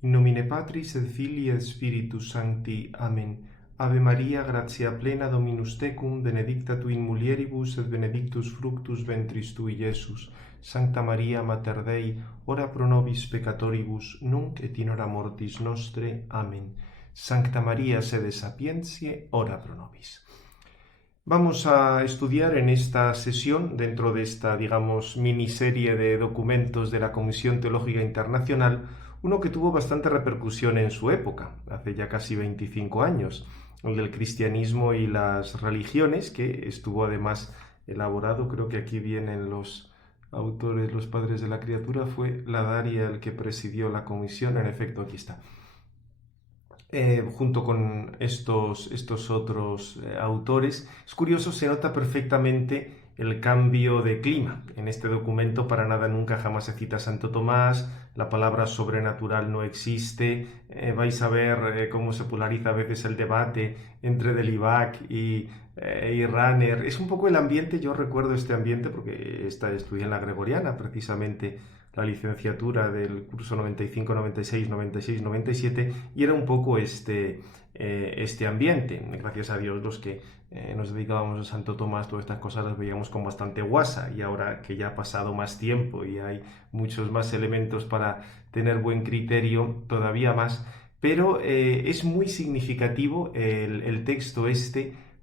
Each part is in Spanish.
In nomine Patris et Filii et Spiritus Sancti. Amen. Ave Maria, gratia plena, Dominus tecum, benedicta tu in mulieribus et benedictus fructus ventris tui, Iesus. Sancta Maria, Mater Dei, ora pro nobis peccatoribus, nunc et in hora mortis nostre. Amen. Sancta Maria, sede sapientiae, ora pro nobis. Vamos a estudiar en esta sesión, dentro de esta, miniserie de documentos de la Comisión Teológica Internacional, uno que tuvo bastante repercusión en su época, hace ya casi 25 años, el del cristianismo y las religiones, que estuvo además elaborado, creo que aquí vienen los autores, los padres de la criatura, fue Ladaria el que presidió la comisión, en efecto, aquí está. Junto con estos otros autores. Es curioso, se nota perfectamente el cambio de clima. En este documento para nada nunca jamás se cita a Santo Tomás, la palabra sobrenatural no existe, vais a ver cómo se polariza a veces el debate entre Delibac y Rahner. Es un poco el ambiente, yo recuerdo este ambiente porque estudié en la Gregoriana precisamente, la licenciatura del curso 95, 96, 96, 97, y era un poco este ambiente. Gracias a Dios los que nos dedicábamos a Santo Tomás, todas estas cosas las veíamos con bastante guasa, y ahora que ya ha pasado más tiempo y hay muchos más elementos para tener buen criterio, todavía más, pero es muy significativo el texto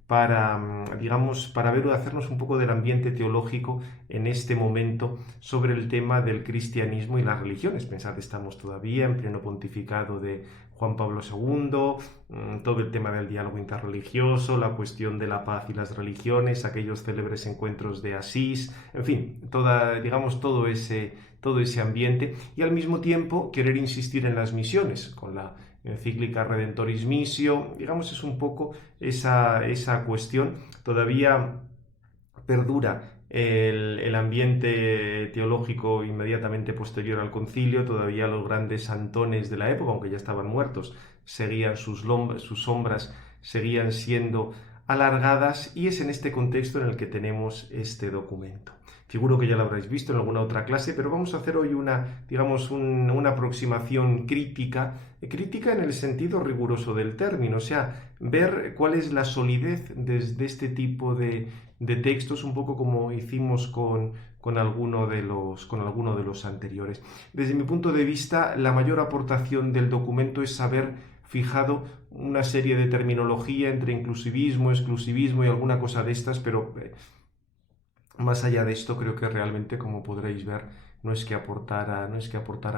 para, para ver o hacernos un poco del ambiente teológico en este momento sobre el tema del cristianismo y las religiones. Pensad, estamos todavía en pleno pontificado de Juan Pablo II, todo el tema del diálogo interreligioso, la cuestión de la paz y las religiones, aquellos célebres encuentros de Asís, en fin, todo ese ambiente, y al mismo tiempo querer insistir en las misiones, con la encíclica Redentoris Missio, es un poco esa cuestión. Todavía perdura el ambiente teológico inmediatamente posterior al concilio, todavía los grandes santones de la época, aunque ya estaban muertos, seguían sus sombras, seguían siendo alargadas, y es en este contexto en el que tenemos este documento. Seguro que ya lo habréis visto en alguna otra clase, pero vamos a hacer hoy una aproximación crítica en el sentido riguroso del término, o sea, ver cuál es la solidez de este tipo de textos, un poco como hicimos con alguno de los anteriores. Desde mi punto de vista, la mayor aportación del documento es haber fijado una serie de terminología entre inclusivismo, exclusivismo y alguna cosa de estas, pero más allá de esto, creo que realmente, como podréis ver, no es que aportara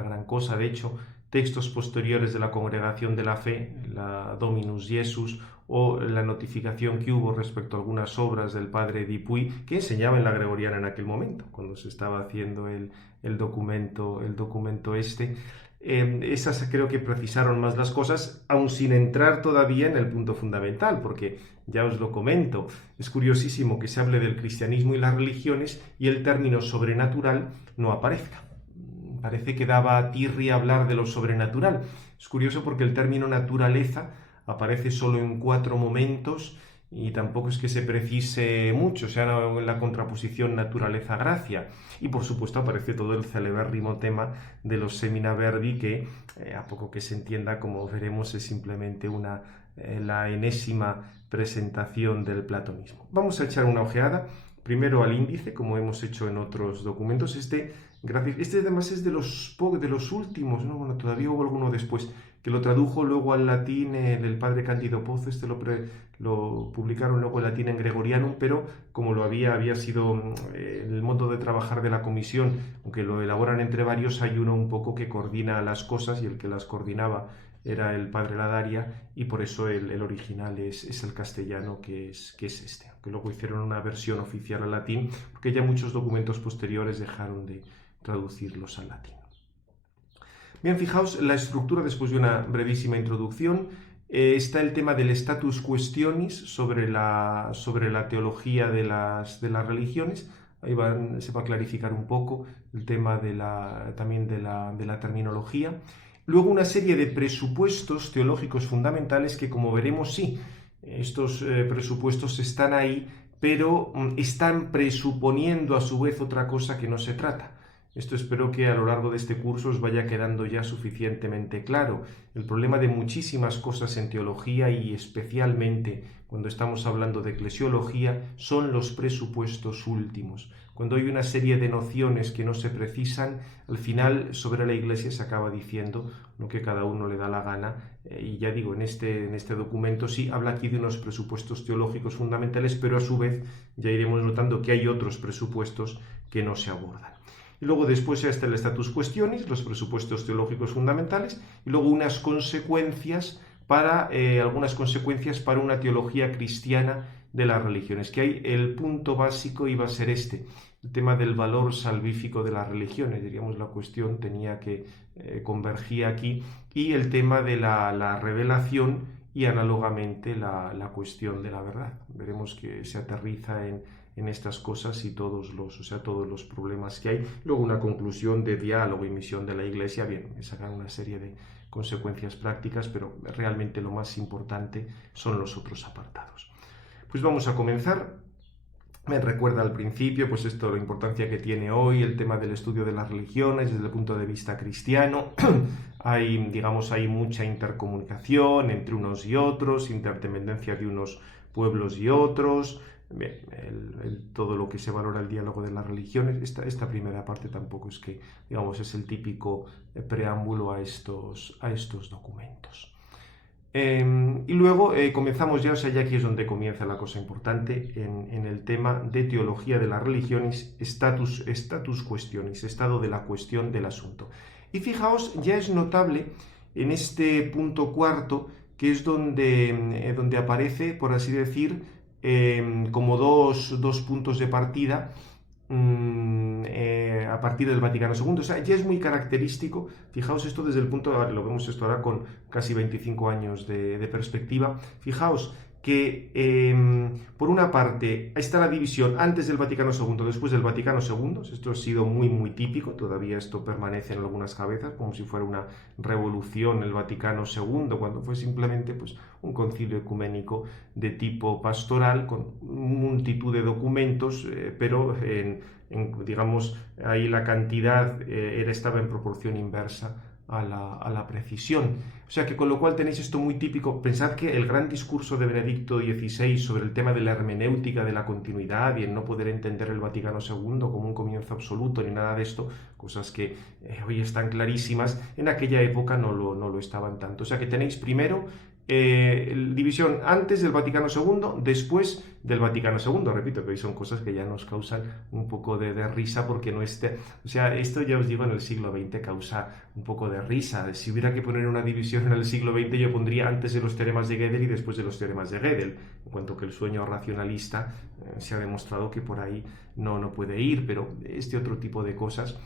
gran cosa. De hecho, textos posteriores de la Congregación de la Fe, la Dominus Jesus, o la notificación que hubo respecto a algunas obras del padre Dupuy, que enseñaba en la Gregoriana en aquel momento, cuando se estaba haciendo el documento esas creo que precisaron más las cosas, aun sin entrar todavía en el punto fundamental, porque ya os lo comento, es curiosísimo que se hable del cristianismo y las religiones y el término sobrenatural no aparezca. Parece que daba tirria hablar de lo sobrenatural. Es curioso porque el término naturaleza aparece solo en 4 momentos, y tampoco es que se precise mucho, o sea, en la contraposición naturaleza-gracia. Y por supuesto aparece todo el celebérrimo tema de los Semina Verbi, que a poco que se entienda, como veremos, es simplemente la enésima presentación del platonismo. Vamos a echar una ojeada primero al índice, como hemos hecho en otros documentos. Este además es de los últimos, ¿no? Bueno, todavía hubo alguno después, que lo tradujo luego al latín el padre Cándido Pozo. Lo publicaron luego en latín en Gregorianum, pero como había sido el modo de trabajar de la comisión, aunque lo elaboran entre varios, hay uno un poco que coordina las cosas, y el que las coordinaba era el padre Ladaria, y por eso el original es el castellano, que es este, aunque luego hicieron una versión oficial al latín, porque ya muchos documentos posteriores dejaron de traducirlos al latín. Bien, fijaos la estructura después de una brevísima introducción. Está el tema del status questionis sobre la teología de las religiones. Ahí se va a clarificar un poco el tema también de la terminología. Luego una serie de presupuestos teológicos fundamentales que, como veremos, sí, estos presupuestos están ahí, pero están presuponiendo a su vez otra cosa que no se trata. Esto espero que a lo largo de este curso os vaya quedando ya suficientemente claro. El problema de muchísimas cosas en teología y especialmente cuando estamos hablando de eclesiología son los presupuestos últimos. Cuando hay una serie de nociones que no se precisan, al final sobre la Iglesia se acaba diciendo lo que cada uno le da la gana. Y ya digo, en este documento sí habla aquí de unos presupuestos teológicos fundamentales, pero a su vez ya iremos notando que hay otros presupuestos que no se abordan. Y luego después ya está el status questionis, los presupuestos teológicos fundamentales, y luego unas consecuencias algunas consecuencias para una teología cristiana de las religiones, que hay el punto básico iba a ser el tema del valor salvífico de las religiones, diríamos la cuestión tenía que convergir aquí, y el tema de la revelación y análogamente la cuestión de la verdad. Veremos que se aterriza en estas cosas y todos los problemas que hay. Luego una conclusión de diálogo y misión de la Iglesia, bien, me sacan una serie de consecuencias prácticas, pero realmente lo más importante son los otros apartados. Pues vamos a comenzar. Me recuerda al principio, pues esto, la importancia que tiene hoy el tema del estudio de las religiones desde el punto de vista cristiano. Hay mucha intercomunicación entre unos y otros, interdependencia de unos pueblos y otros. Bien, todo lo que se valora el diálogo de las religiones, esta primera parte tampoco es que, es el típico preámbulo a estos documentos. Y luego comenzamos ya, ya aquí es donde comienza la cosa importante, en el tema de teología de las religiones, status questionis, estado de la cuestión del asunto. Y fijaos, ya es notable en este punto cuarto, que es donde aparece, por así decir, como dos puntos de partida a partir del Vaticano II. O sea, ya es muy característico, fijaos esto desde el punto, lo vemos esto ahora con casi 25 años de perspectiva, fijaos que por una parte está la división antes del Vaticano II, después del Vaticano II, esto ha sido muy típico, todavía esto permanece en algunas cabezas, como si fuera una revolución el Vaticano II, cuando fue simplemente pues, un concilio ecuménico de tipo pastoral, con multitud de documentos, pero digamos, ahí la cantidad estaba en proporción inversa a la precisión. O sea que con lo cual tenéis esto muy típico. Pensad que el gran discurso de Benedicto XVI sobre el tema de la hermenéutica de la continuidad y el no poder entender el Vaticano II como un comienzo absoluto ni nada de esto, cosas que hoy están clarísimas, en aquella época no lo estaban tanto. O sea que tenéis primero división antes del Vaticano II, después del Vaticano II. Repito que hoy son cosas que ya nos causan un poco de risa porque no esté... O sea, esto ya os digo en el siglo XX causa un poco de risa. Si hubiera que poner una división en el siglo XX yo pondría antes de los teoremas de Gödel y después de los teoremas de Gödel, en cuanto que el sueño racionalista se ha demostrado que por ahí no puede ir, pero este otro tipo de cosas,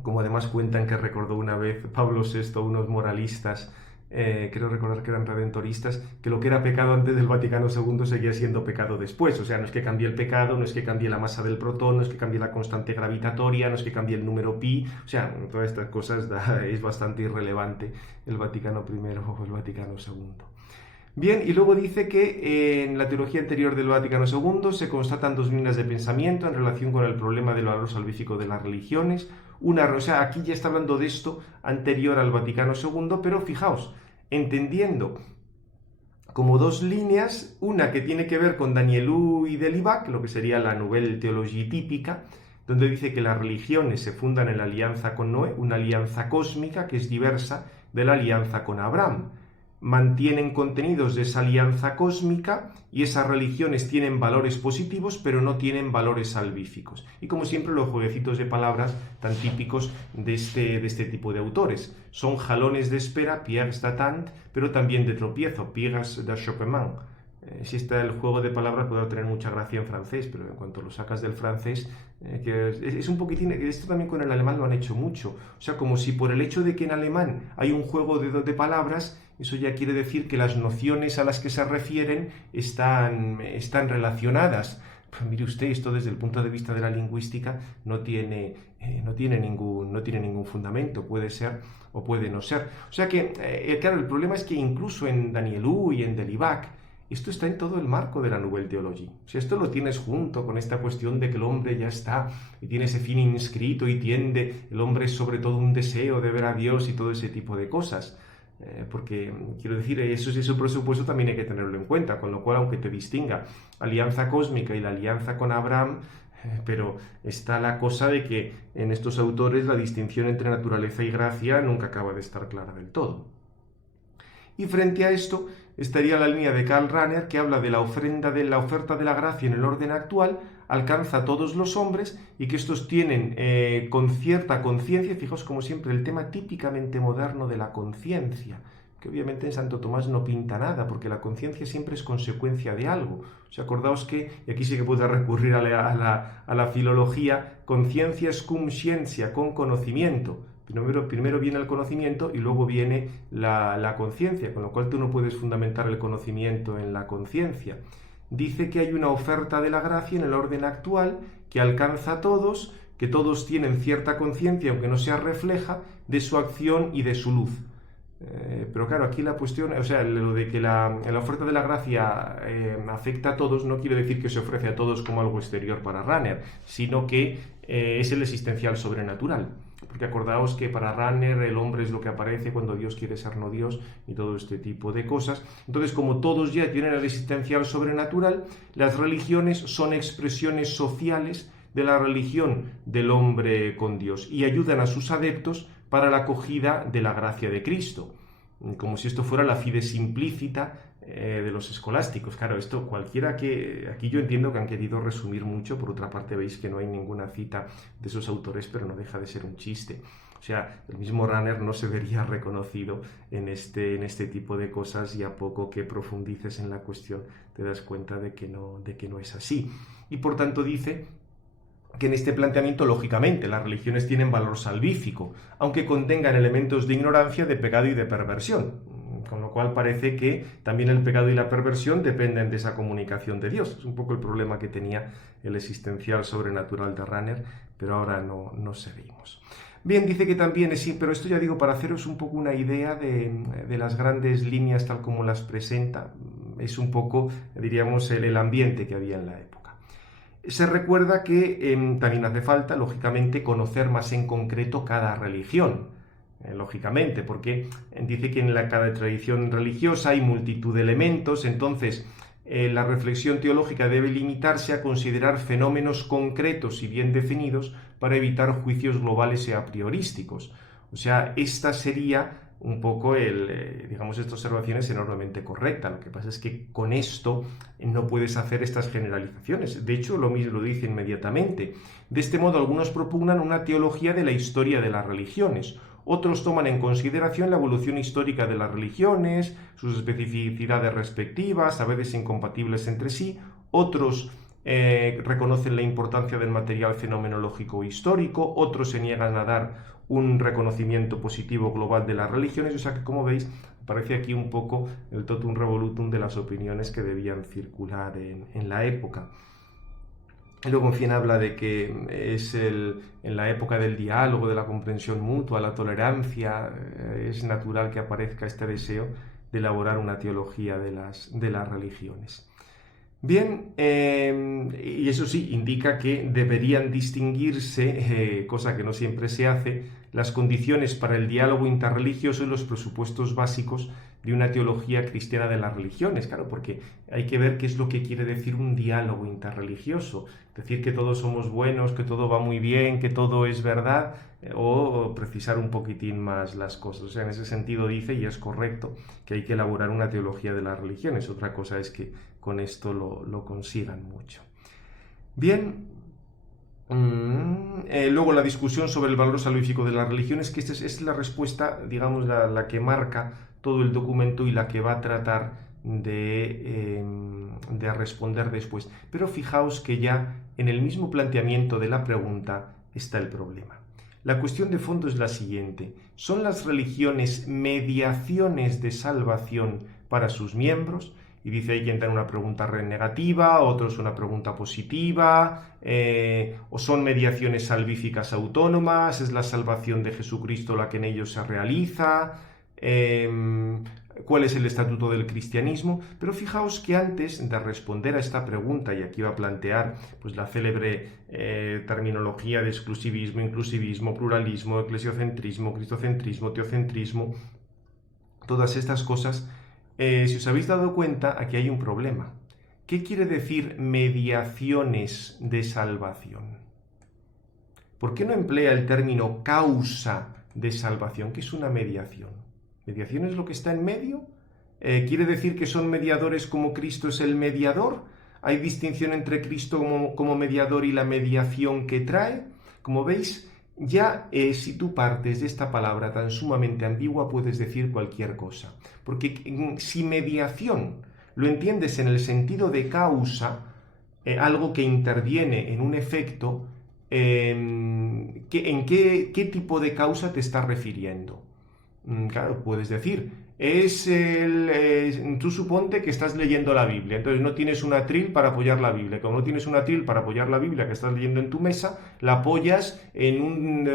como además cuentan que recordó una vez Pablo VI unos moralistas, creo recordar que eran redentoristas, que lo que era pecado antes del Vaticano II seguía siendo pecado después. O sea, no es que cambie el pecado, no es que cambie la masa del protón, no es que cambie la constante gravitatoria, no es que cambie el número pi. O sea, todas estas cosas es bastante irrelevante el Vaticano I o el Vaticano II. Bien, y luego dice que en la teología anterior del Vaticano II se constatan dos líneas de pensamiento en relación con el problema del valor salvífico de las religiones. O sea, aquí ya está hablando de esto anterior al Vaticano II, pero fijaos, entendiendo como dos líneas, una que tiene que ver con Danielou y Delibac, lo que sería la Nouvelle Théologie típica, donde dice que las religiones se fundan en la alianza con Noé, una alianza cósmica que es diversa de la alianza con Abraham. Mantienen contenidos de esa alianza cósmica y esas religiones tienen valores positivos pero no tienen valores salvíficos. Y como siempre los jueguecitos de palabras tan típicos de este tipo de autores. Son jalones de espera, pièges d'attente, pero también de tropiezo, pièges d'achoppement. Si está el juego de palabras puede tener mucha gracia en francés, pero en cuanto lo sacas del francés, que es un poquitín, esto también con el alemán lo han hecho mucho. O sea, como si por el hecho de que en alemán hay un juego de palabras, eso ya quiere decir que las nociones a las que se refieren están relacionadas. Pues mire usted, esto desde el punto de vista de la lingüística no tiene ningún fundamento, puede ser o puede no ser. O sea que, claro, el problema es que incluso en Danielou y en Delibac, Esto está en todo el marco de la Nouvelle Théologie. Si esto lo tienes junto con esta cuestión de que el hombre ya está y tiene ese fin inscrito y tiende, el hombre es sobre todo un deseo de ver a Dios y todo ese tipo de cosas. Porque, quiero decir, eso por supuesto también hay que tenerlo en cuenta, con lo cual, aunque te distinga alianza cósmica y la alianza con Abraham, pero está la cosa de que en estos autores la distinción entre naturaleza y gracia nunca acaba de estar clara del todo. Y frente a esto estaría la línea de Karl Rahner, que habla de la oferta de la gracia en el orden actual, alcanza a todos los hombres y que estos tienen con cierta conciencia, fijaos como siempre el tema típicamente moderno de la conciencia, que obviamente en Santo Tomás no pinta nada, porque la conciencia siempre es consecuencia de algo. O sea, acordaos que, y aquí sí que puedo recurrir a la filología, conciencia es cum scientia, con conocimiento. Primero viene el conocimiento y luego viene la conciencia, con lo cual tú no puedes fundamentar el conocimiento en la conciencia. Dice que hay una oferta de la gracia en el orden actual que alcanza a todos, que todos tienen cierta conciencia, aunque no se refleja, de su acción y de su luz. Pero claro, aquí la cuestión, o sea, lo de que la oferta de la gracia afecta a todos no quiere decir que se ofrece a todos como algo exterior para Rahner, sino que es el existencial sobrenatural. Porque acordaos que para Rahner el hombre es lo que aparece cuando Dios quiere ser no Dios y todo este tipo de cosas. Entonces, como todos ya tienen el existencial sobrenatural, las religiones son expresiones sociales de la religión del hombre con Dios y ayudan a sus adeptos para la acogida de la gracia de Cristo, como si esto fuera la fides implícita de los escolásticos. Claro, esto cualquiera que... Aquí yo entiendo que han querido resumir mucho, por otra parte veis que no hay ninguna cita de esos autores, pero no deja de ser un chiste. O sea, el mismo Rahner no se vería reconocido en este tipo de cosas y a poco que profundices en la cuestión te das cuenta de que no es así. Y por tanto dice que en este planteamiento, lógicamente, las religiones tienen valor salvífico, aunque contengan elementos de ignorancia, de pecado y de perversión. Con lo cual parece que también el pecado y la perversión dependen de esa comunicación de Dios. Es un poco el problema que tenía el existencial sobrenatural de Rahner, pero ahora no seguimos. Bien, dice que también es, pero esto ya digo, para haceros un poco una idea de las grandes líneas tal como las presenta, es un poco, diríamos, el ambiente que había en la época. Se recuerda que también hace falta, lógicamente, conocer más en concreto cada religión, lógicamente, porque dice que en cada tradición religiosa hay multitud de elementos, entonces la reflexión teológica debe limitarse a considerar fenómenos concretos y bien definidos para evitar juicios globales y a priorísticos. O sea, esta sería un poco digamos, esta observación es enormemente correcta. Lo que pasa es que con esto no puedes hacer estas generalizaciones. De hecho, lo mismo lo dice inmediatamente. De este modo, algunos propugnan una teología de la historia de las religiones. Otros toman en consideración la evolución histórica de las religiones, sus especificidades respectivas, a veces incompatibles entre sí. Otros reconocen la importancia del material fenomenológico histórico, otros se niegan a dar un reconocimiento positivo global de las religiones, o sea que, como veis, aparece aquí un poco el totum revolutum de las opiniones que debían circular en la época. Y luego, en fin, habla de que es en la época del diálogo, de la comprensión mutua, la tolerancia, es natural que aparezca este deseo de elaborar una teología de las religiones. Bien, y eso sí, indica que deberían distinguirse, cosa que no siempre se hace, las condiciones para el diálogo interreligioso y los presupuestos básicos de una teología cristiana de las religiones, claro, porque hay que ver qué es lo que quiere decir un diálogo interreligioso, decir que todos somos buenos, que todo va muy bien, que todo es verdad, o precisar un poquitín más las cosas. O sea, en ese sentido dice, y es correcto, que hay que elaborar una teología de las religiones. Otra cosa es que con esto lo consigan mucho. Bien, luego la discusión sobre el valor salvífico de las religiones, que esta es la respuesta, digamos, la que marca todo el documento y la que va a tratar de responder después. Pero fijaos que ya en el mismo planteamiento de la pregunta está el problema. La cuestión de fondo es la siguiente: ¿son las religiones mediaciones de salvación para sus miembros? Y dice ahí que entra una pregunta negativa, otros una pregunta positiva, o son mediaciones salvíficas autónomas, es la salvación de Jesucristo la que en ellos se realiza. cuál es el estatuto del cristianismo, pero fijaos que antes de responder a esta pregunta, y aquí va a plantear pues, la célebre terminología de exclusivismo, inclusivismo, pluralismo, eclesiocentrismo, cristocentrismo, teocentrismo, todas estas cosas, si os habéis dado cuenta, aquí hay un problema. ¿Qué quiere decir mediaciones de salvación? ¿Por qué no emplea el término causa de salvación? ¿Qué es una mediación? ¿Mediación es lo que está en medio? ¿Quiere decir que son mediadores como Cristo es el mediador? ¿Hay distinción entre Cristo como mediador y la mediación que trae? Como veis, ya si tú partes de esta palabra tan sumamente ambigua, puedes decir cualquier cosa. Porque si mediación lo entiendes en el sentido de causa, algo que interviene en un efecto, ¿en qué tipo de causa te estás refiriendo? Claro, puedes decir, tú suponte que estás leyendo la Biblia, entonces no tienes un atril para apoyar la Biblia. Como no tienes un atril para apoyar la Biblia que estás leyendo en tu mesa, la apoyas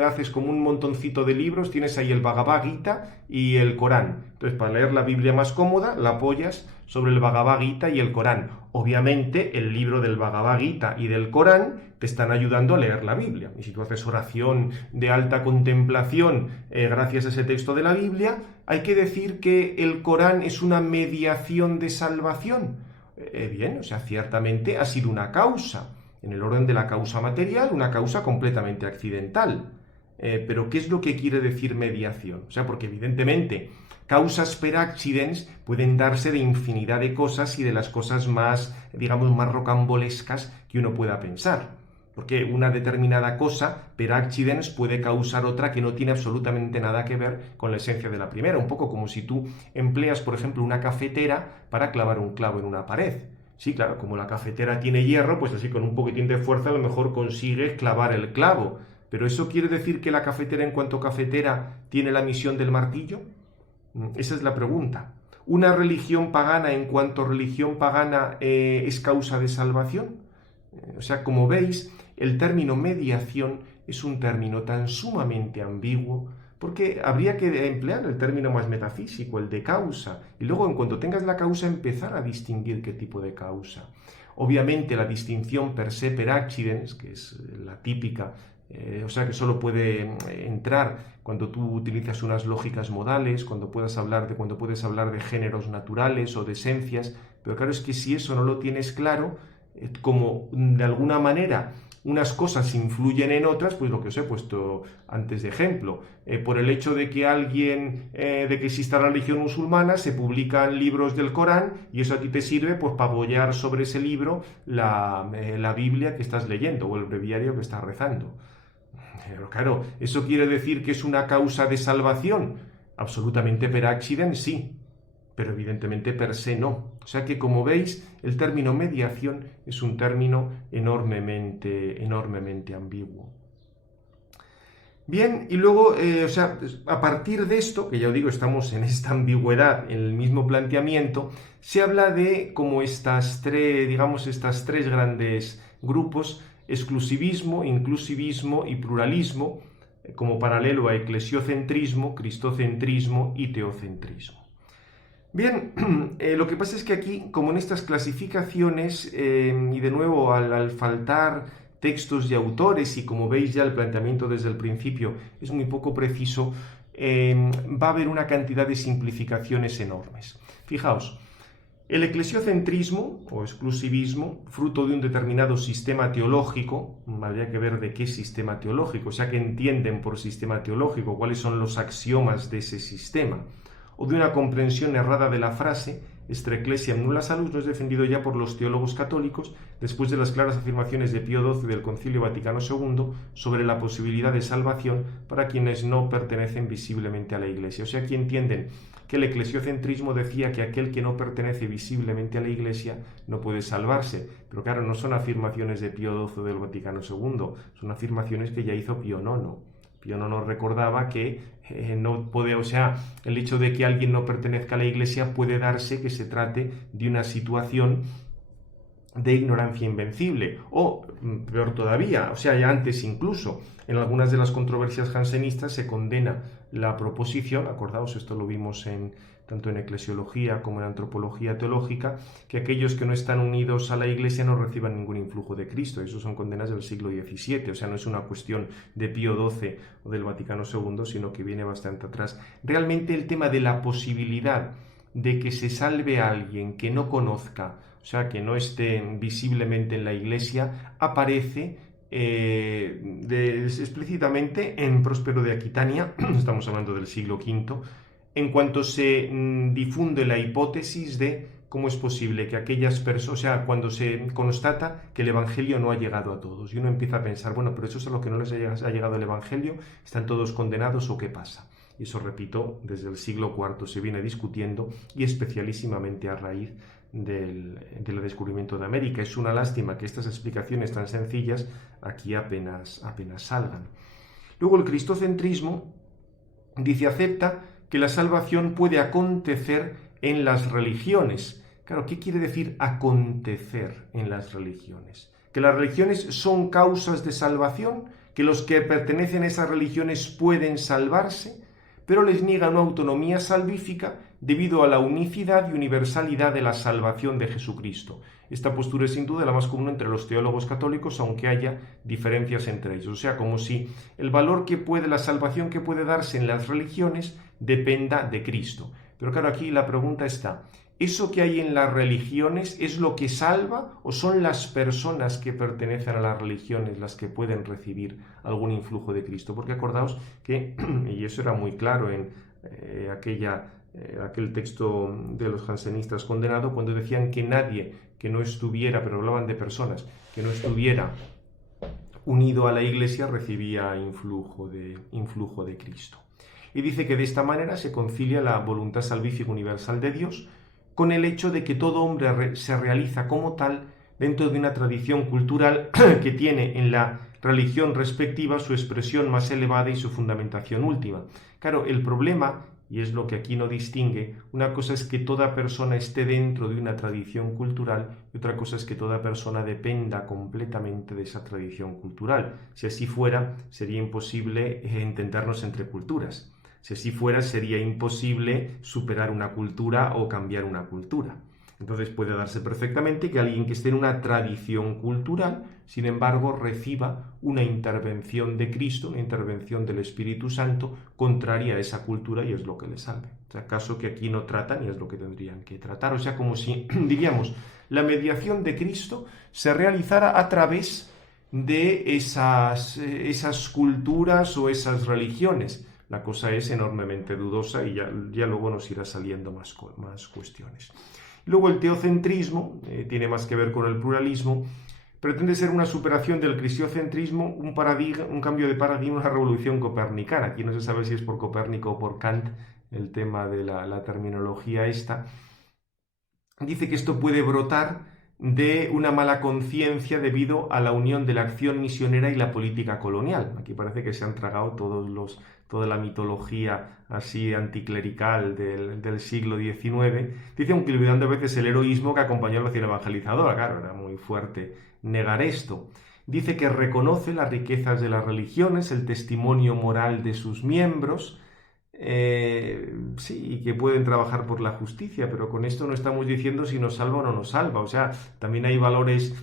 haces como un montoncito de libros, tienes ahí el Bhagavad Gita y el Corán. Entonces, para leer la Biblia más cómoda, la apoyas sobre el Bhagavad Gita y el Corán. Obviamente, el libro del Bhagavad Gita y del Corán te están ayudando a leer la Biblia. Y si tú haces oración de alta contemplación gracias a ese texto de la Biblia, hay que decir que el Corán es una mediación de salvación. Bien, o sea, ciertamente ha sido una causa, en el orden de la causa material, una causa completamente accidental. Pero, ¿qué es lo que quiere decir mediación? O sea, porque evidentemente causas per accidens pueden darse de infinidad de cosas y de las cosas más, digamos, más rocambolescas que uno pueda pensar. Porque una determinada cosa, per accidens, puede causar otra que no tiene absolutamente nada que ver con la esencia de la primera. Un poco como si tú empleas, por ejemplo, una cafetera para clavar un clavo en una pared. Sí, claro, como la cafetera tiene hierro, pues así con un poquitín de fuerza a lo mejor consigues clavar el clavo. ¿Pero eso quiere decir que la cafetera en cuanto cafetera tiene la misión del martillo? Esa es la pregunta. ¿Una religión pagana en cuanto religión pagana es causa de salvación? O sea, como veis, el término mediación es un término tan sumamente ambiguo porque habría que emplear el término más metafísico, el de causa, y luego en cuanto tengas la causa empezar a distinguir qué tipo de causa. Obviamente la distinción per se per accidens, que es la típica, o sea que solo puede entrar cuando tú utilizas unas lógicas modales, cuando puedes hablar de géneros naturales o de esencias, pero claro es que si eso no lo tienes claro, como de alguna manera unas cosas influyen en otras, pues lo que os he puesto antes de ejemplo. Por el hecho de que de que exista la religión musulmana, se publican libros del Corán y eso a ti te sirve pues para apoyar sobre ese libro la Biblia que estás leyendo o el breviario que estás rezando. Pero claro, ¿eso quiere decir que es una causa de salvación? Absolutamente per accident, sí, pero evidentemente per se no. O sea que, como veis, el término mediación es un término enormemente ambiguo. Bien, y luego, o sea, a partir de esto, que ya os digo, estamos en esta ambigüedad, en el mismo planteamiento, se habla de como estas tres grandes grupos: exclusivismo, inclusivismo y pluralismo, como paralelo a eclesiocentrismo, cristocentrismo y teocentrismo. Bien, lo que pasa es que aquí, como en estas clasificaciones, y de nuevo al faltar textos y autores, y como veis ya el planteamiento desde el principio es muy poco preciso, va a haber una cantidad de simplificaciones enormes. Fijaos, el eclesiocentrismo o exclusivismo, fruto de un determinado sistema teológico, habría que ver de qué sistema teológico, o sea, que entienden por sistema teológico, cuáles son los axiomas de ese sistema, o de una comprensión errada de la frase extra ecclesiam nulla salus, no es defendido ya por los teólogos católicos después de las claras afirmaciones de Pío XII del Concilio Vaticano II sobre la posibilidad de salvación para quienes no pertenecen visiblemente a la Iglesia. O sea, aquí entienden que el eclesiocentrismo decía que aquel que no pertenece visiblemente a la Iglesia no puede salvarse, pero claro, no son afirmaciones de Pío XII del Vaticano II, son afirmaciones que ya hizo Pío IX. Pío IX recordaba que no puede, o sea, el hecho de que alguien no pertenezca a la Iglesia puede darse que se trate de una situación de ignorancia invencible, o peor todavía, o sea, ya antes incluso, en algunas de las controversias jansenistas se condena la proposición, acordaos, esto lo vimos tanto en eclesiología como en antropología teológica, que aquellos que no están unidos a la Iglesia no reciban ningún influjo de Cristo. Eso son condenas del siglo XVII, o sea, no es una cuestión de Pío XII o del Vaticano II, sino que viene bastante atrás. Realmente el tema de la posibilidad de que se salve a alguien que no conozca, o sea, que no esté visiblemente en la Iglesia, aparece explícitamente en Próspero de Aquitania, estamos hablando del siglo V, en cuanto se difunde la hipótesis de cómo es posible que aquellas personas, o sea, cuando se constata que el Evangelio no ha llegado a todos, y uno empieza a pensar, bueno, pero eso es a lo que no les ha llegado el Evangelio, ¿están todos condenados o qué pasa? Y eso, repito, desde el siglo IV se viene discutiendo, y especialísimamente a raíz del descubrimiento de América. Es una lástima que estas explicaciones tan sencillas aquí apenas salgan. Luego el cristocentrismo dice, acepta que la salvación puede acontecer en las religiones. Claro, ¿qué quiere decir acontecer en las religiones? Que las religiones son causas de salvación, que los que pertenecen a esas religiones pueden salvarse, pero les niega una autonomía salvífica debido a la unicidad y universalidad de la salvación de Jesucristo. Esta postura es sin duda la más común entre los teólogos católicos, aunque haya diferencias entre ellos. O sea, como si el valor que puede, la salvación que puede darse en las religiones dependa de Cristo. Pero claro, aquí la pregunta está, ¿eso que hay en las religiones es lo que salva o son las personas que pertenecen a las religiones las que pueden recibir algún influjo de Cristo? Porque acordaos que, y eso era muy claro en aquel texto de los jansenistas condenado, cuando decían que nadie que no estuviera, pero hablaban de personas, que no estuviera unido a la Iglesia recibía influjo de Cristo. Y dice que de esta manera se concilia la voluntad salvífica universal de Dios con el hecho de que todo hombre se realiza como tal dentro de una tradición cultural que tiene en la religión respectiva su expresión más elevada y su fundamentación última. Claro, el problema, y es lo que aquí no distingue, una cosa es que toda persona esté dentro de una tradición cultural y otra cosa es que toda persona dependa completamente de esa tradición cultural. Si así fuera, sería imposible entendernos entre culturas. Si así fuera, sería imposible superar una cultura o cambiar una cultura. Entonces puede darse perfectamente que alguien que esté en una tradición cultural, sin embargo, reciba una intervención de Cristo, una intervención del Espíritu Santo, contraria a esa cultura y es lo que le salve. O sea, caso que aquí no tratan y es lo que tendrían que tratar. O sea, como si, diríamos, la mediación de Cristo se realizara a través de esas culturas o esas religiones. La cosa es enormemente dudosa y ya luego nos irá saliendo más cuestiones. Luego el teocentrismo tiene más que ver con el pluralismo, pretende ser una superación del cristiocentrismo, un cambio de paradigma, una revolución copernicana. Aquí no se sabe si es por Copérnico o por Kant el tema de la terminología esta. Dice que esto puede brotar de una mala conciencia debido a la unión de la acción misionera y la política colonial. Aquí parece que se han tragado toda la mitología así anticlerical del siglo XIX. Dice, aunque olvidando a veces el heroísmo que acompañó a la acción evangelizadora. Claro, era muy fuerte negar esto. Dice que reconoce las riquezas de las religiones, el testimonio moral de sus miembros, sí, que pueden trabajar por la justicia, pero con esto no estamos diciendo si nos salva o no nos salva. O sea, también hay valores,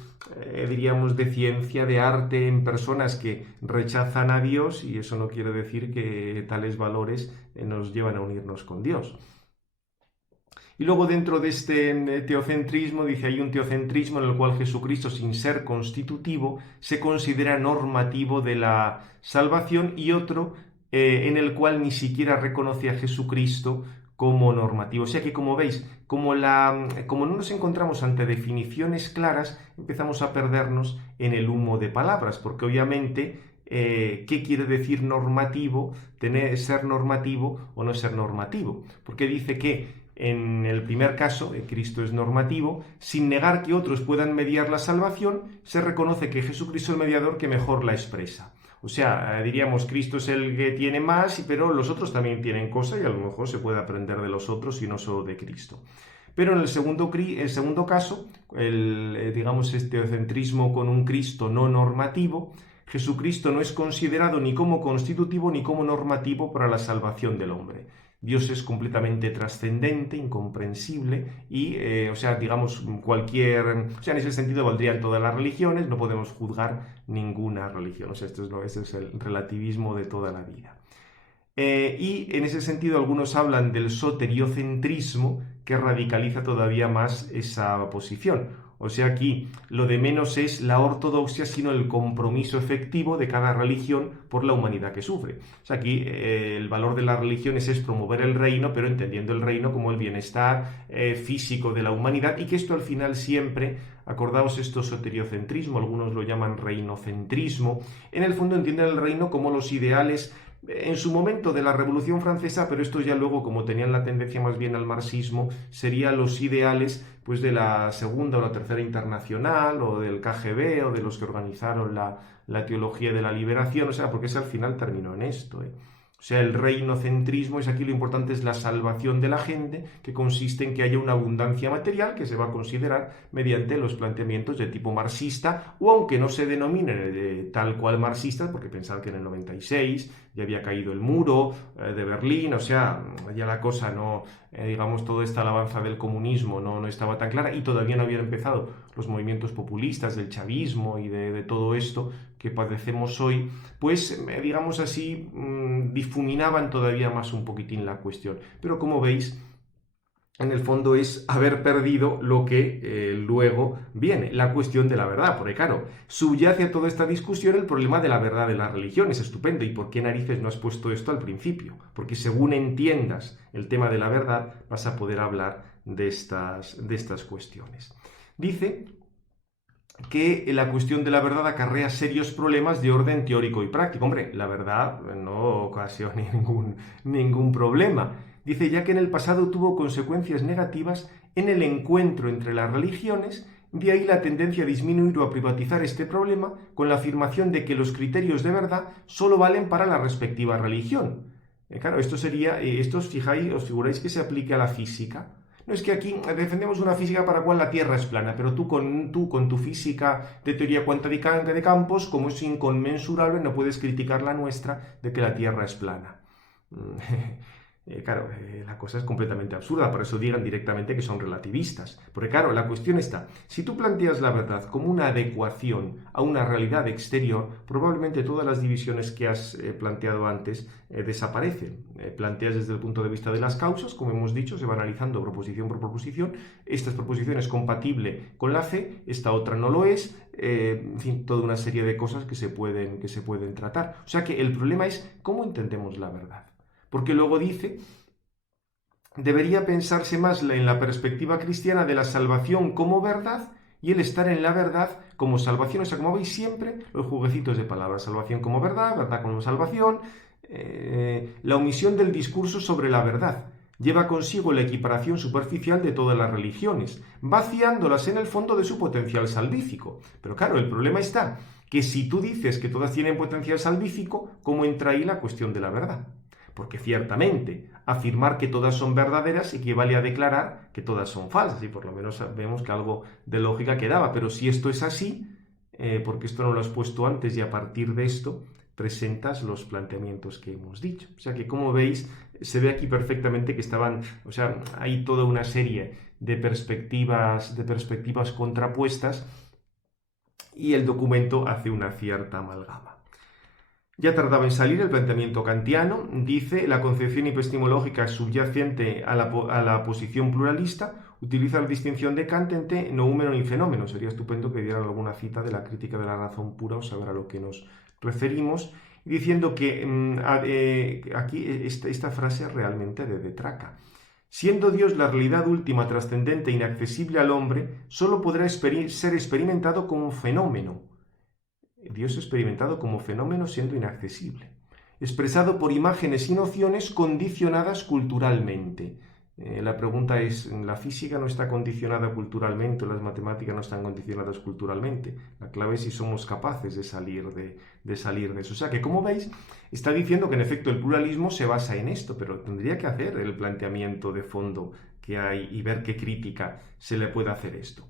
diríamos, de ciencia, de arte en personas que rechazan a Dios y eso no quiere decir que tales valores nos llevan a unirnos con Dios. Y luego dentro de este teocentrismo, dice, hay un teocentrismo en el cual Jesucristo, sin ser constitutivo, se considera normativo de la salvación y otro en el cual ni siquiera reconoce a Jesucristo como normativo. O sea que, como veis, como no nos encontramos ante definiciones claras, empezamos a perdernos en el humo de palabras, porque obviamente, ¿qué quiere decir normativo? Ser normativo o no ser normativo. Porque dice que en el primer caso, Cristo es normativo, sin negar que otros puedan mediar la salvación, se reconoce que Jesucristo es el mediador que mejor la expresa. O sea, diríamos, Cristo es el que tiene más, pero los otros también tienen cosas y a lo mejor se puede aprender de los otros y no solo de Cristo. Pero en el segundo caso, digamos, este teocentrismo con un Cristo no normativo, Jesucristo no es considerado ni como constitutivo ni como normativo para la salvación del hombre. Dios es completamente trascendente, incomprensible y, o sea, digamos, o sea, en ese sentido valdrían todas las religiones, no podemos juzgar ninguna religión, o sea, este es el relativismo de toda la vida. Y en ese sentido algunos hablan del soteriocentrismo que radicaliza todavía más esa posición. O sea, aquí lo de menos es la ortodoxia, sino el compromiso efectivo de cada religión por la humanidad que sufre. O sea, aquí el valor de las religiones es promover el reino, pero entendiendo el reino como el bienestar físico de la humanidad, y que esto al final siempre, acordaos esto soteriocentrismo, algunos lo llaman reinocentrismo, en el fondo entienden el reino como los ideales en su momento de la Revolución Francesa, pero esto ya luego, como tenían la tendencia más bien al marxismo, serían los ideales pues de la Segunda o la Tercera Internacional, o del KGB, o de los que organizaron la teología de la liberación, o sea, porque ese al final terminó en esto, ¿eh? O sea, el reinocentrismo es aquí lo importante es la salvación de la gente, que consiste en que haya una abundancia material que se va a considerar mediante los planteamientos de tipo marxista, o aunque no se denominen tal cual marxistas, porque pensad que en el 96 ya había caído el muro de Berlín, o sea, ya la cosa no, digamos, toda esta alabanza del comunismo no estaba tan clara y todavía no habían empezado los movimientos populistas del chavismo y de todo esto que padecemos hoy, pues, digamos así, difuminaban todavía más un poquitín la cuestión. Pero como veis, en el fondo es haber perdido lo que luego viene, la cuestión de la verdad, porque claro, subyace a toda esta discusión el problema de la verdad de las religiones, estupendo, ¿y por qué narices no has puesto esto al principio? Porque según entiendas el tema de la verdad, vas a poder hablar de estas cuestiones. Dice que la cuestión de la verdad acarrea serios problemas de orden teórico y práctico. Hombre, la verdad no ocasiona ningún problema. Dice, ya que en el pasado tuvo consecuencias negativas en el encuentro entre las religiones, de ahí la tendencia a disminuir o a privatizar este problema con la afirmación de que los criterios de verdad solo valen para la respectiva religión. Claro, esto sería, os figuráis que se aplique a la física. No, es que aquí defendemos una física para la cual la Tierra es plana, pero tú con tu física de teoría cuántica de campos, como es inconmensurable, no puedes criticar la nuestra de que la Tierra es plana. Claro, la cosa es completamente absurda, por eso digan directamente que son relativistas. Porque claro, la cuestión está, si tú planteas la verdad como una adecuación a una realidad exterior, probablemente todas las divisiones que has planteado antes desaparecen. Planteas desde el punto de vista de las causas, como hemos dicho, se va analizando proposición por proposición, esta proposición es compatible con la fe, esta otra no lo es, en fin, toda una serie de cosas que se pueden tratar. O sea que el problema es cómo entendemos la verdad. Porque luego dice, debería pensarse más en la perspectiva cristiana de la salvación como verdad y el estar en la verdad como salvación. O sea, como veis siempre, los jueguecitos de palabras, salvación como verdad, verdad como salvación, la omisión del discurso sobre la verdad lleva consigo la equiparación superficial de todas las religiones, vaciándolas en el fondo de su potencial salvífico. Pero claro, el problema está que si tú dices que todas tienen potencial salvífico, ¿cómo entra ahí la cuestión de la verdad? Porque ciertamente afirmar que todas son verdaderas equivale a declarar que todas son falsas, y por lo menos vemos que algo de lógica quedaba. Pero si esto es así, porque esto no lo has puesto antes y a partir de esto presentas los planteamientos que hemos dicho. O sea que, como veis, se ve aquí perfectamente que o sea, hay toda una serie de perspectivas contrapuestas y el documento hace una cierta amalgama. Ya tardaba en salir el planteamiento kantiano, dice, la concepción epistemológica subyacente a la posición pluralista utiliza la distinción de Kant entre noúmeno y fenómeno. Sería estupendo que dieran alguna cita de la crítica de la razón pura o saber a lo que nos referimos, diciendo que aquí esta frase es realmente de traca. Siendo Dios la realidad última, trascendente e inaccesible al hombre, solo podrá ser experimentado como fenómeno. Dios experimentado como fenómeno siendo inaccesible, expresado por imágenes y nociones condicionadas culturalmente. La pregunta es, ¿la física no está condicionada culturalmente o las matemáticas no están condicionadas culturalmente? La clave es si somos capaces de salir de eso. O sea que, como veis, está diciendo que en efecto el pluralismo se basa en esto, pero tendría que hacer el planteamiento de fondo que hay y ver qué crítica se le puede hacer esto.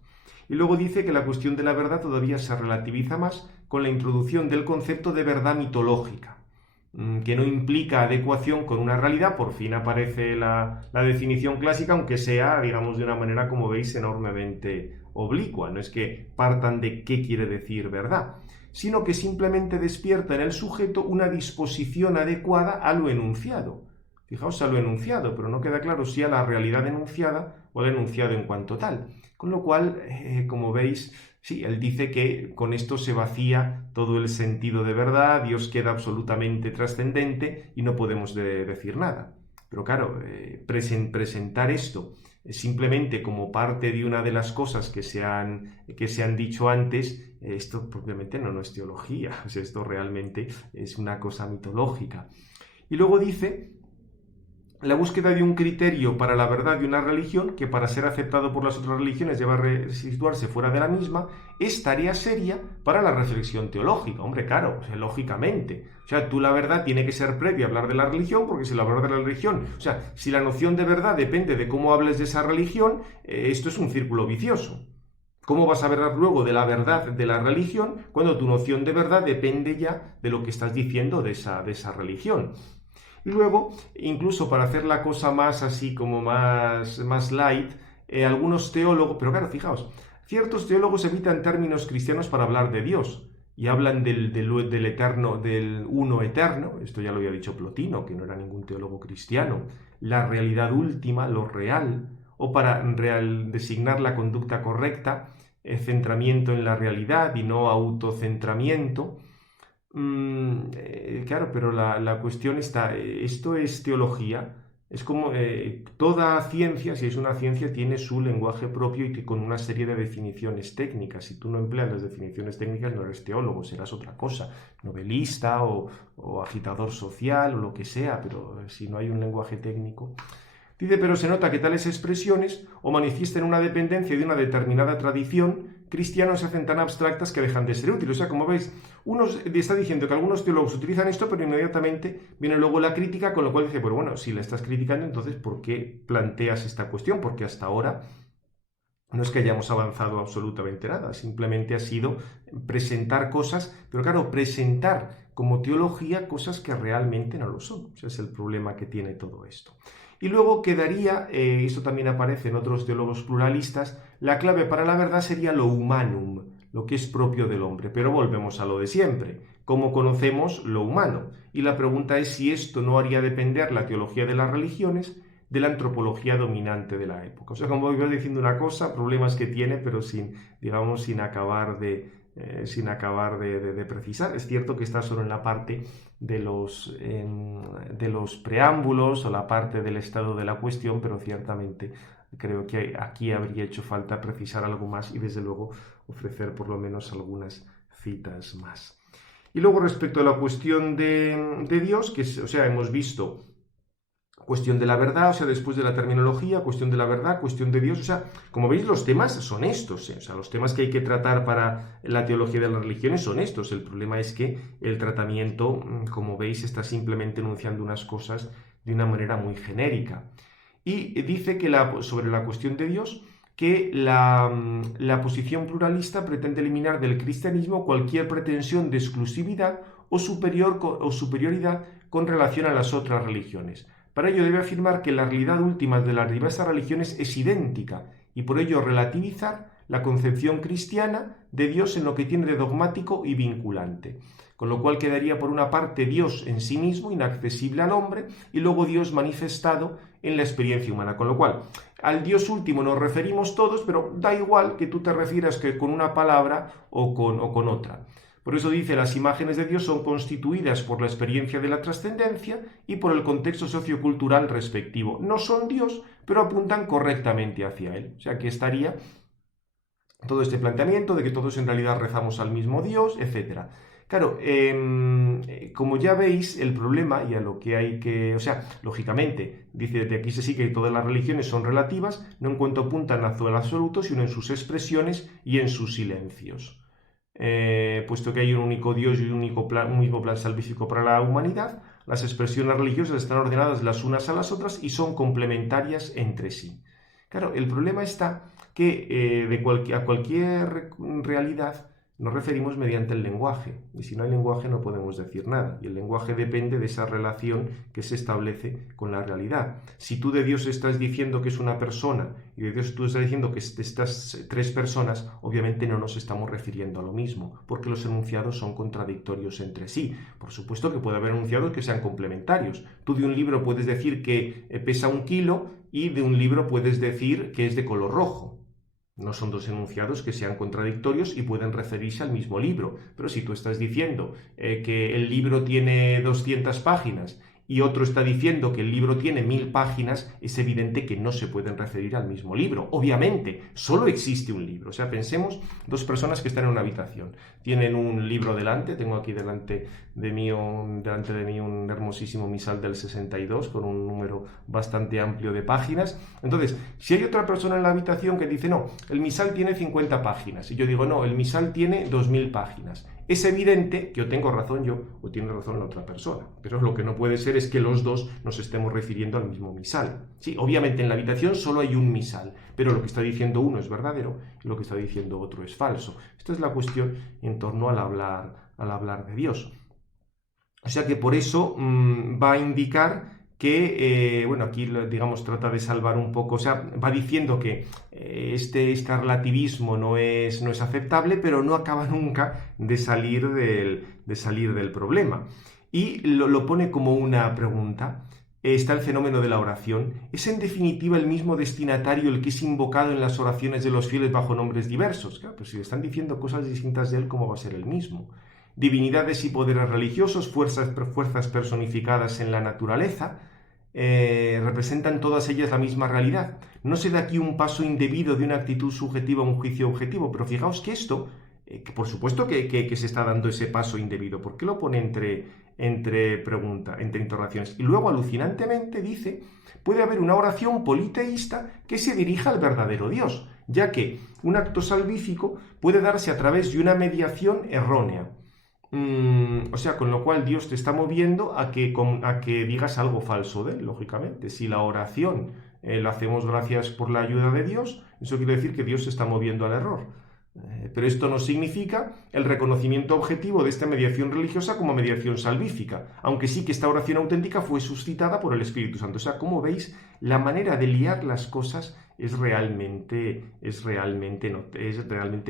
Y luego dice que la cuestión de la verdad todavía se relativiza más con la introducción del concepto de verdad mitológica. que no implica adecuación con una realidad. Por fin aparece la definición clásica, aunque sea, digamos, de una manera, como veis, enormemente oblicua. No es que partan de qué quiere decir verdad, sino que simplemente despierta en el sujeto una disposición adecuada a lo enunciado. Fijaos, a lo enunciado, pero no queda claro si a la realidad enunciada o al enunciado en cuanto tal. Con lo cual, como veis, sí, él dice que con esto se vacía todo el sentido de verdad, Dios queda absolutamente trascendente y no podemos decir nada. Pero claro, presentar esto simplemente como parte de una de las cosas que se han dicho antes, esto propiamente no es teología, o sea, esto realmente es una cosa mitológica. Y luego dice la búsqueda de un criterio para la verdad de una religión que para ser aceptado por las otras religiones deba situarse fuera de la misma, es tarea seria para la reflexión teológica. Hombre, claro, o sea, lógicamente. O sea, tú la verdad tiene que ser previa a hablar de la religión, porque si la hablar de la religión, o sea, si la noción de verdad depende de cómo hables de esa religión, esto es un círculo vicioso. ¿Cómo vas a hablar luego de la verdad de la religión cuando tu noción de verdad depende ya de lo que estás diciendo de esa religión? Y luego, incluso para hacer la cosa más así como más light, algunos teólogos, pero claro, fijaos, ciertos teólogos evitan términos cristianos para hablar de Dios y hablan del eterno, del uno eterno, esto ya lo había dicho Plotino, que no era ningún teólogo cristiano, la realidad última, lo real, o para designar la conducta correcta, centramiento en la realidad y no autocentramiento. Claro, pero la cuestión está, esto es teología, es como toda ciencia, si es una ciencia, tiene su lenguaje propio y con una serie de definiciones técnicas. Si tú no empleas las definiciones técnicas, no eres teólogo, serás otra cosa, novelista o agitador social o lo que sea, pero si no hay un lenguaje técnico. Dice, pero se nota que tales expresiones o manifiestan una dependencia de una determinada tradición cristiana, se hacen tan abstractas que dejan de ser útiles. O sea, como veis, uno está diciendo que algunos teólogos utilizan esto, pero inmediatamente viene luego la crítica, con lo cual dice, pero bueno, si la estás criticando, entonces ¿por qué planteas esta cuestión? Porque hasta ahora no es que hayamos avanzado absolutamente nada, simplemente ha sido presentar cosas, pero claro, presentar como teología cosas que realmente no lo son. Ese es el problema que tiene todo esto. Y luego quedaría, esto también aparece en otros teólogos pluralistas, la clave para la verdad sería lo humanum, lo que es propio del hombre. Pero volvemos a lo de siempre, ¿cómo conocemos lo humano? Y la pregunta es si esto no haría depender la teología de las religiones de la antropología dominante de la época. O sea, como iba diciendo una cosa, problemas que tiene, pero sin acabar de precisar. Es cierto que está solo en la parte de los preámbulos o la parte del estado de la cuestión, pero ciertamente creo que aquí habría hecho falta precisar algo más y desde luego ofrecer por lo menos algunas citas más. Y luego respecto a la cuestión de Dios, que o sea, hemos visto cuestión de la verdad, o sea, después de la terminología, cuestión de la verdad, cuestión de Dios, o sea, como veis, los temas son estos, o sea, los temas que hay que tratar para la teología de las religiones son estos. El problema es que el tratamiento, como veis, está simplemente enunciando unas cosas de una manera muy genérica. Y dice que sobre la cuestión de Dios, que la posición pluralista pretende eliminar del cristianismo cualquier pretensión de exclusividad o superioridad con relación a las otras religiones. Para ello debe afirmar que la realidad última de las diversas religiones es idéntica y por ello relativizar la concepción cristiana de Dios en lo que tiene de dogmático y vinculante. Con lo cual quedaría por una parte Dios en sí mismo, inaccesible al hombre, y luego Dios manifestado en la experiencia humana. Con lo cual, al Dios último nos referimos todos, pero da igual que tú te refieras que con una palabra o con otra. Por eso dice, las imágenes de Dios son constituidas por la experiencia de la trascendencia y por el contexto sociocultural respectivo. No son Dios, pero apuntan correctamente hacia Él. O sea, que estaría todo este planteamiento de que todos en realidad rezamos al mismo Dios, etc. Claro, como ya veis, el problema y a lo que hay que... O sea, lógicamente, dice, de aquí se sigue que todas las religiones son relativas, no en cuanto apuntan hacia el absoluto, sino en sus expresiones y en sus silencios. Puesto que hay un único Dios y un mismo plan salvífico para la humanidad, las expresiones religiosas están ordenadas las unas a las otras y son complementarias entre sí. Claro, el problema está que a cualquier realidad nos referimos mediante el lenguaje, y si no hay lenguaje no podemos decir nada, y el lenguaje depende de esa relación que se establece con la realidad. Si tú de Dios estás diciendo que es una persona, y de Dios tú estás diciendo que estas tres personas, obviamente no nos estamos refiriendo a lo mismo, porque los enunciados son contradictorios entre sí. Por supuesto que puede haber enunciados que sean complementarios. Tú de un libro puedes decir que pesa 1 kilo, y de un libro puedes decir que es de color rojo. No son dos enunciados que sean contradictorios y pueden referirse al mismo libro. Pero si tú estás diciendo que el libro tiene 200 páginas y otro está diciendo que el libro tiene 1000 páginas, es evidente que no se pueden referir al mismo libro. Obviamente, solo existe un libro. O sea, pensemos dos personas que están en una habitación. Tienen un libro delante, tengo aquí delante de mí un hermosísimo misal del 62 con un número bastante amplio de páginas. Entonces, si hay otra persona en la habitación que dice, no, el misal tiene 50 páginas, y yo digo, no, el misal tiene 2000 páginas, es evidente que o tengo razón yo o tiene razón la otra persona. Pero lo que no puede ser es que los dos nos estemos refiriendo al mismo misal. Sí, obviamente en la habitación solo hay un misal, pero lo que está diciendo uno es verdadero y lo que está diciendo otro es falso. Esta es la cuestión en torno al hablar de Dios. O sea que por eso va a indicar que, bueno, aquí digamos trata de salvar un poco, o sea, va diciendo que este relativismo no es aceptable, pero no acaba nunca de salir del problema. Y lo pone como una pregunta. Está el fenómeno de la oración. ¿Es en definitiva el mismo destinatario el que es invocado en las oraciones de los fieles bajo nombres diversos? Claro, pero si le están diciendo cosas distintas de él, ¿cómo va a ser el mismo? Divinidades y poderes religiosos, fuerzas personificadas en la naturaleza, representan todas ellas la misma realidad. No se da aquí un paso indebido de una actitud subjetiva a un juicio objetivo, pero fijaos que esto, que por supuesto que se está dando ese paso indebido. ¿Por qué lo pone entre interrogaciones? Y luego, alucinantemente, dice, puede haber una oración politeísta que se dirija al verdadero Dios, ya que un acto salvífico puede darse a través de una mediación errónea. O sea, con lo cual Dios te está moviendo a que digas algo falso de él, lógicamente. Si la oración la hacemos gracias por la ayuda de Dios, eso quiere decir que Dios se está moviendo al error. Pero esto no significa el reconocimiento objetivo de esta mediación religiosa como mediación salvífica, aunque sí que esta oración auténtica fue suscitada por el Espíritu Santo. O sea, como veis, la manera de liar las cosas es realmente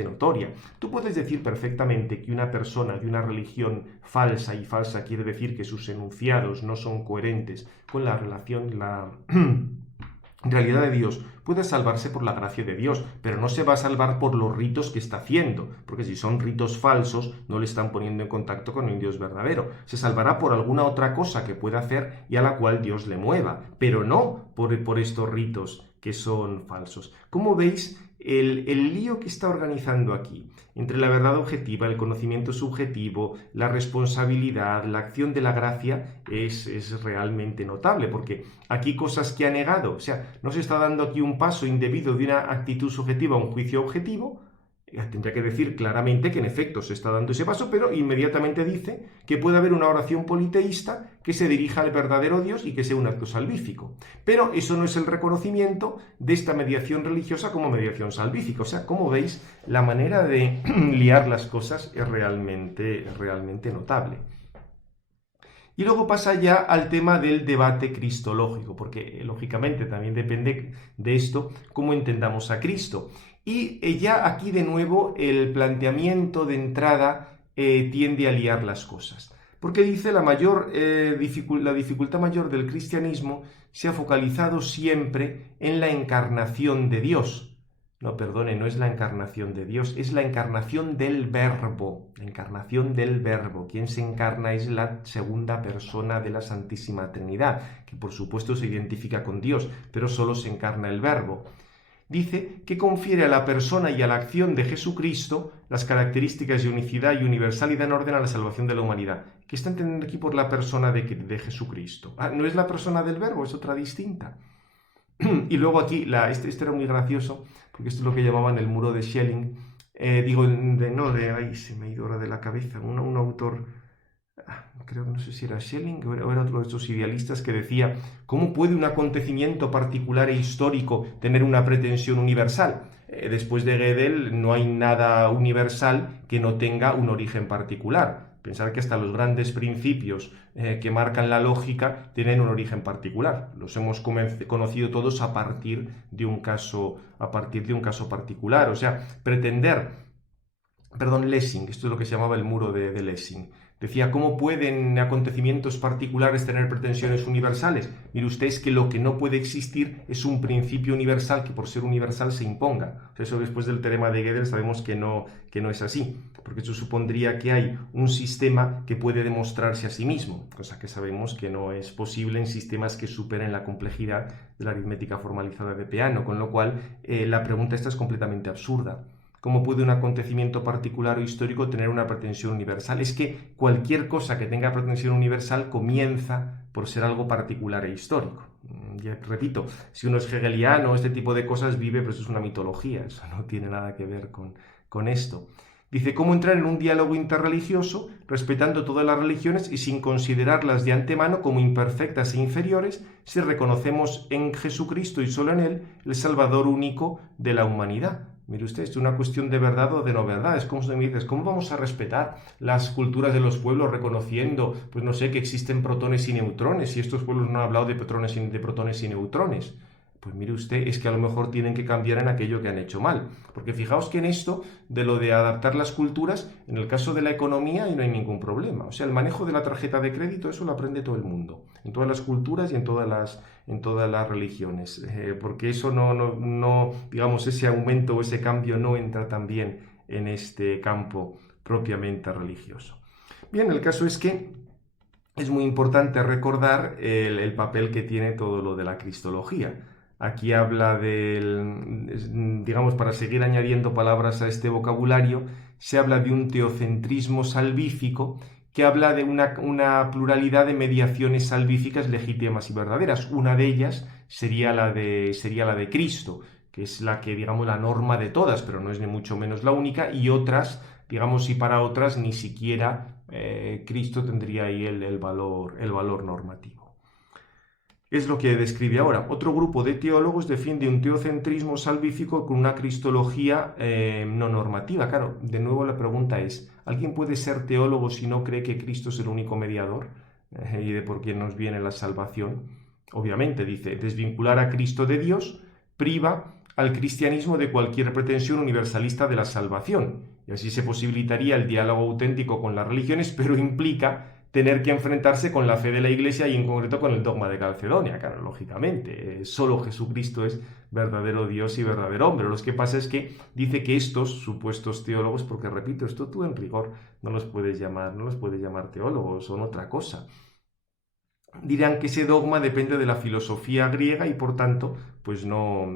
notoria. Tú puedes decir perfectamente que una persona de una religión falsa, y falsa quiere decir que sus enunciados no son coherentes con la realidad de Dios, puede salvarse por la gracia de Dios, pero no se va a salvar por los ritos que está haciendo, porque si son ritos falsos, no le están poniendo en contacto con el Dios verdadero. Se salvará por alguna otra cosa que pueda hacer y a la cual Dios le mueva, pero no por estos ritos que son falsos. Como veis, el lío que está organizando aquí, entre la verdad objetiva, el conocimiento subjetivo, la responsabilidad, la acción de la gracia, es realmente notable, porque aquí cosas que ha negado, o sea, no se está dando aquí un paso indebido de una actitud subjetiva a un juicio objetivo. Tendría que decir claramente que en efecto se está dando ese paso, pero inmediatamente dice que puede haber una oración politeísta que se dirija al verdadero Dios y que sea un acto salvífico. Pero eso no es el reconocimiento de esta mediación religiosa como mediación salvífica. O sea, como veis, la manera de liar las cosas es realmente notable. Y luego pasa ya al tema del debate cristológico, porque lógicamente también depende de esto cómo entendamos a Cristo. Y ya aquí de nuevo el planteamiento de entrada tiende a liar las cosas. Porque dice la dificultad mayor del cristianismo se ha focalizado siempre en la encarnación de Dios. No, perdone, no es la encarnación de Dios, es la encarnación del Verbo. La encarnación del Verbo. Quien se encarna es la segunda persona de la Santísima Trinidad, que por supuesto se identifica con Dios, pero solo se encarna el Verbo. Dice que confiere a la persona y a la acción de Jesucristo las características de unicidad y universalidad en orden a la salvación de la humanidad. ¿Qué está entendiendo aquí por la persona de Jesucristo? No es la persona del Verbo, es otra distinta. Y luego aquí, este era muy gracioso, porque esto es lo que llamaban el muro de Schelling. Se me ha ido ahora de la cabeza, un autor creo que no sé si era Schelling o era otro de estos idealistas que decía, ¿cómo puede un acontecimiento particular e histórico tener una pretensión universal? Después de Gödel no hay nada universal que no tenga un origen particular. Pensar que hasta los grandes principios que marcan la lógica tienen un origen particular. Los hemos conocido todos a partir de un caso particular. O sea, Lessing, esto es lo que se llamaba el muro de Lessing. Decía, ¿cómo pueden acontecimientos particulares tener pretensiones universales? Mire usted, es que lo que no puede existir es un principio universal que por ser universal se imponga. Eso después del teorema de Gödel sabemos que no es así, porque eso supondría que hay un sistema que puede demostrarse a sí mismo, cosa que sabemos que no es posible en sistemas que superen la complejidad de la aritmética formalizada de Peano, con lo cual la pregunta esta es completamente absurda. ¿Cómo puede un acontecimiento particular o histórico tener una pretensión universal? Es que cualquier cosa que tenga pretensión universal comienza por ser algo particular e histórico. Ya repito, si uno es hegeliano, este tipo de cosas vive, pero eso es una mitología, eso no tiene nada que ver con esto. Dice, ¿cómo entrar en un diálogo interreligioso respetando todas las religiones y sin considerarlas de antemano como imperfectas e inferiores si reconocemos en Jesucristo y solo en Él el Salvador único de la humanidad? Mire usted, esto es una cuestión de verdad o de no verdad. Es como si me dices, ¿cómo vamos a respetar las culturas de los pueblos reconociendo, pues no sé, que existen protones y neutrones? Y estos pueblos no han hablado de protones y neutrones. Pues mire usted, es que a lo mejor tienen que cambiar en aquello que han hecho mal. Porque fijaos que en esto, de lo de adaptar las culturas, en el caso de la economía no hay ningún problema. O sea, el manejo de la tarjeta de crédito, eso lo aprende todo el mundo. En todas las culturas y en todas las religiones. Porque eso digamos, ese aumento o ese cambio no entra también en este campo propiamente religioso. Bien, el caso es que es muy importante recordar el papel que tiene todo lo de la cristología. Aquí habla digamos, para seguir añadiendo palabras a este vocabulario, se habla de un teocentrismo salvífico que habla de una pluralidad de mediaciones salvíficas legítimas y verdaderas. Una de ellas sería la de Cristo, que es la que, digamos, la norma de todas, pero no es ni mucho menos la única, y otras, digamos, y para otras ni siquiera Cristo tendría ahí el valor normativo. Es lo que describe ahora. Otro grupo de teólogos defiende un teocentrismo salvífico con una cristología no normativa. Claro, de nuevo la pregunta es, ¿alguien puede ser teólogo si no cree que Cristo es el único mediador y de por quién nos viene la salvación? Obviamente, dice, desvincular a Cristo de Dios priva al cristianismo de cualquier pretensión universalista de la salvación. Y así se posibilitaría el diálogo auténtico con las religiones, pero implica tener que enfrentarse con la fe de la Iglesia y en concreto con el dogma de Calcedonia. Claro, lógicamente, solo Jesucristo es verdadero Dios y verdadero hombre. Lo que pasa es que dice que estos supuestos teólogos, porque repito, esto tú en rigor no los puedes llamar teólogos, son otra cosa. Dirán que ese dogma depende de la filosofía griega y por tanto, pues no,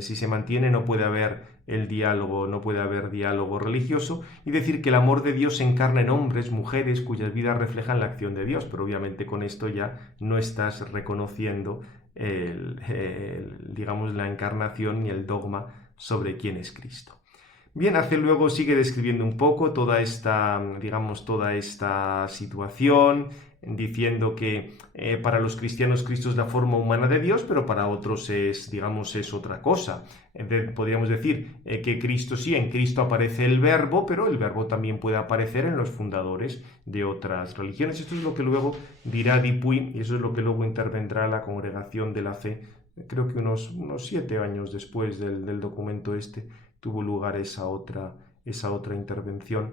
si se mantiene no puede haber no puede haber diálogo religioso y decir que el amor de Dios se encarna en hombres, mujeres cuyas vidas reflejan la acción de Dios, pero obviamente con esto ya no estás reconociendo digamos, la encarnación ni el dogma sobre quién es Cristo. Bien, luego sigue describiendo un poco toda esta situación, diciendo que para los cristianos Cristo es la forma humana de Dios, pero para otros es otra cosa. Podríamos decir que Cristo sí, en Cristo aparece el Verbo, pero el Verbo también puede aparecer en los fundadores de otras religiones. Esto es lo que luego dirá Dupuy y eso es lo que luego intervendrá la Congregación de la Fe, creo que unos 7 años después del documento tuvo lugar esa otra intervención.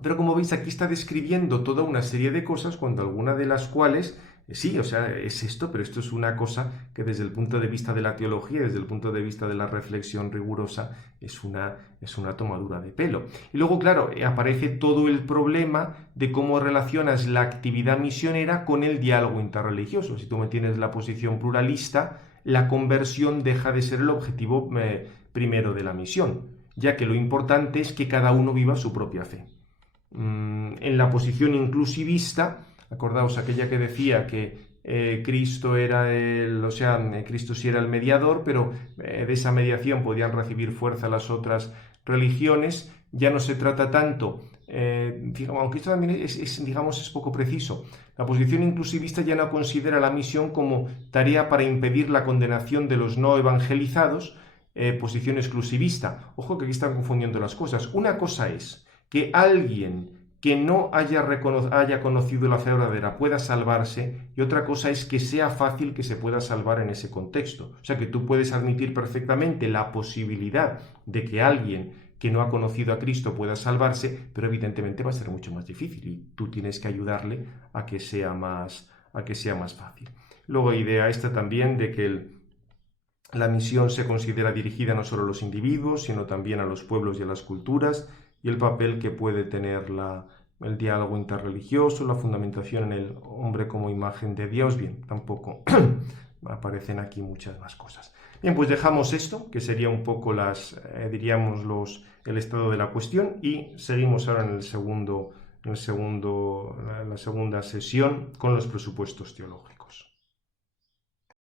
Pero como veis, aquí está describiendo toda una serie de cosas, cuando alguna de las cuales, sí, o sea, es esto, pero esto es una cosa que desde el punto de vista de la teología, desde el punto de vista de la reflexión rigurosa, es una tomadura de pelo. Y luego, claro, aparece todo el problema de cómo relacionas la actividad misionera con el diálogo interreligioso. Si tú mantienes la posición pluralista, la conversión deja de ser el objetivo primero de la misión, ya que lo importante es que cada uno viva su propia fe. En la posición inclusivista, acordaos aquella que decía que Cristo Cristo sí era el mediador, pero de esa mediación podían recibir fuerza las otras religiones, ya no se trata tanto aunque esto también digamos, es poco preciso, la posición inclusivista ya no considera la misión como tarea para impedir la condenación de los no evangelizados, posición exclusivista. Ojo que aquí están confundiendo las cosas. Una cosa es que alguien que no haya conocido la fe verdadera pueda salvarse, y otra cosa es que sea fácil que se pueda salvar en ese contexto. O sea que tú puedes admitir perfectamente la posibilidad de que alguien que no ha conocido a Cristo pueda salvarse, pero evidentemente va a ser mucho más difícil y tú tienes que ayudarle a que sea más fácil. Luego, idea esta también de que la misión se considera dirigida no solo a los individuos, sino también a los pueblos y a las culturas, y el papel que puede tener el diálogo interreligioso, la fundamentación en el hombre como imagen de Dios. Bien, tampoco aparecen aquí muchas más cosas. Bien, pues dejamos esto, que sería un poco el estado de la cuestión, y seguimos ahora en la segunda sesión con los presupuestos teológicos.